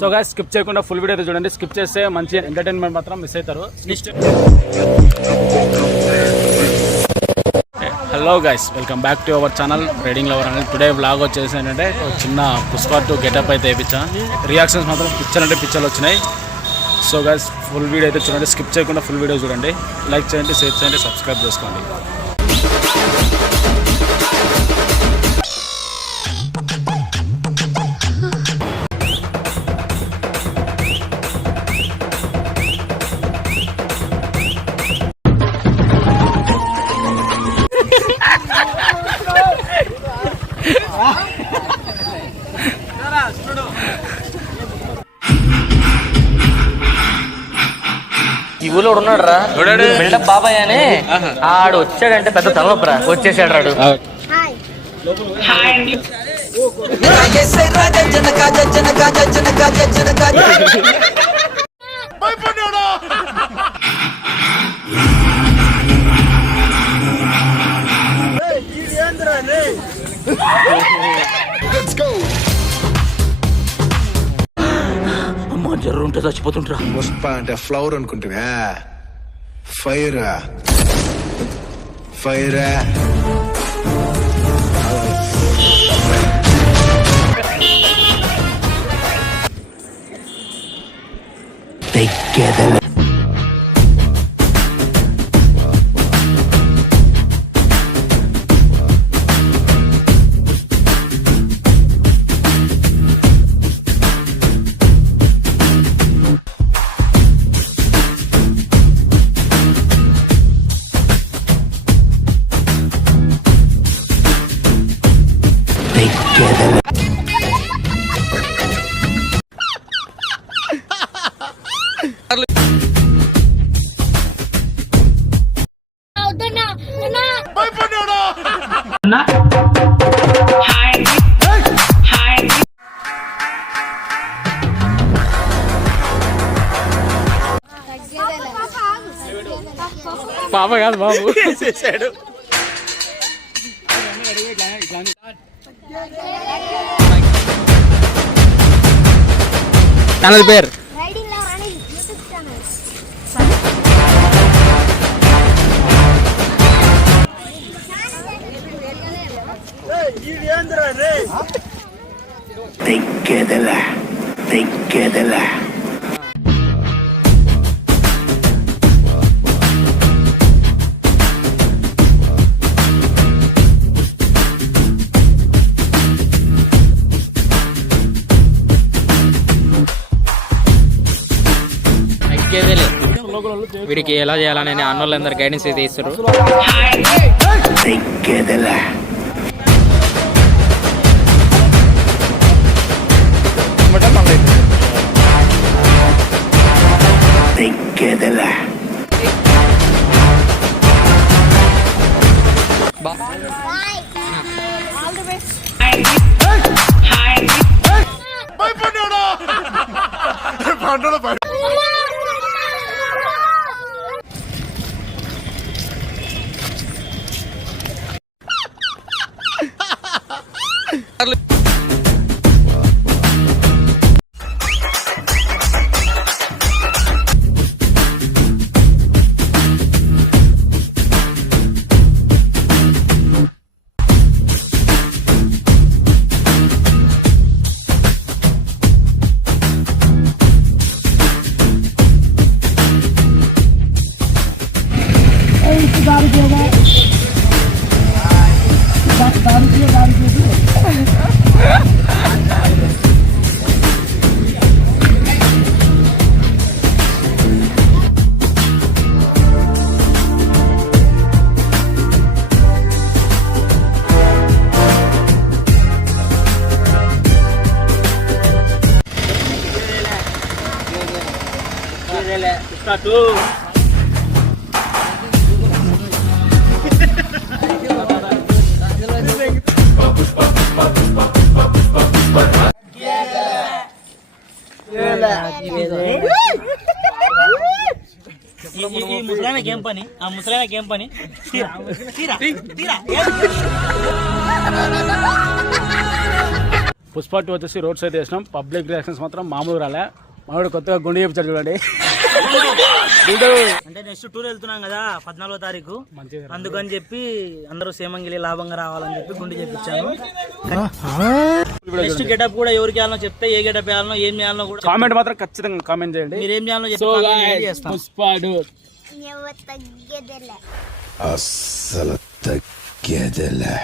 So guys skip చేయకుండా full video చూడండి. Skip చేస్తే మంచి ఎంటర్టైన్మెంట్ మాత్రం మిస్ అవుతారు. Hello guys, welcome back to our channel riding lover అనేది. టుడే వ్లాగ్ వచ్చేసి ఏంటంటే చిన్న పుష్ప 2 గెటప్ అయితే వేయించా. రియాక్షన్స్ మాత్రం పిక్చర్ అంటే పిక్చర్లు వచ్చినాయి. సో గైస్ ఫుల్ వీడియో అయితే చూడండి. స్కిప్ చేయకుండా ఫుల్ వీడియో చూడండి. లైక్ చేయండి, షేర్ చేయండి, సబ్స్క్రైబ్ చేసుకోండి. ఈ ఊళ్ళో ఉన్నాడు రా బిల్డప్ బాబాయ్ అని. ఆడు వచ్చాడంటే పెద్ద తలనొప్పరా. వచ్చేసాడు రాడు. అమ్మా జర్రు ఉంటే చచ్చిపోతుంటరా. పుష్ప అంటే ఫ్లవర్ అనుకుంటున్నా. ఫైర్ ఫైర్ పాప కాదు బాబు చేసాడు. ఛానల్ పేరు తెక్కెదల. వీడికి ఎలా చేయాలని అన్నోళ్ళందరూ గైడెన్స్ అయితే ఇస్తారు. ఈ ముసలాయనకి ఏం పని? ఆ ముసలాయనకి ఏం పని? తీరా తీరా తీరా. పుష్ప 2 వచ్చేసి రోడ్స్ అయితే వేసినాం. పబ్లిక్ రియాక్షన్స్ మాత్రం మామూలు రాలే. మనోడు కొత్తగా గుండె చేపించాడు చూడండి. అంటే నెక్స్ట్ టూర్ వెళ్తున్నాం కదా 14వ తారీఖు, అందుకని చెప్పి అందరూ సేమంగిలి లాభంగా రావాలని చెప్పి గుండె చేపించాను. నెక్స్ట్ గెటప్ కూడా ఎవరికి వేయాలనో చెప్తే ఏ గెటప్ వేయాలనో ఏం చేయాలనో కూడా కామెంట్ మాత్రం ఖచ్చితంగా కామెంట్ చేయండి. మీరు ఏం చేయాలనో చెప్తే పుష్ప 2 అస్సలు తగ్గేదిలే.